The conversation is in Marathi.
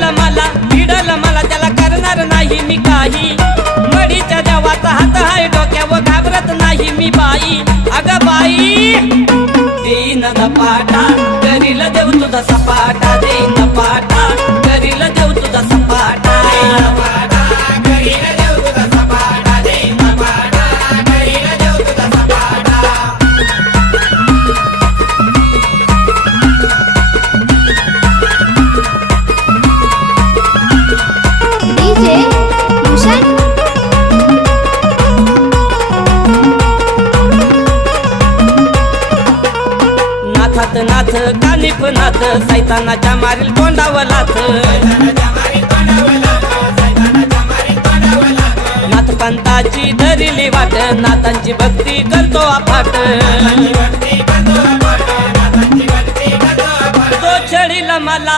भिडल मला त्याला करणार नाही मी काही। मडीच्या देवाचा हात हाय डोक्यावर घाबरत नाही मी बाई। अग बाई देईन पाटा करील देव तुझा सपाटा, देईन पाटा करील देव तुझा सपाटा। नाथात नाथ कानिफ नाथ सैतानाच्या मारील तोंडावर लाथ। नाथ पंताची धरिली वाट नाथांची भक्ती करतो अफाट। तो छडीला मला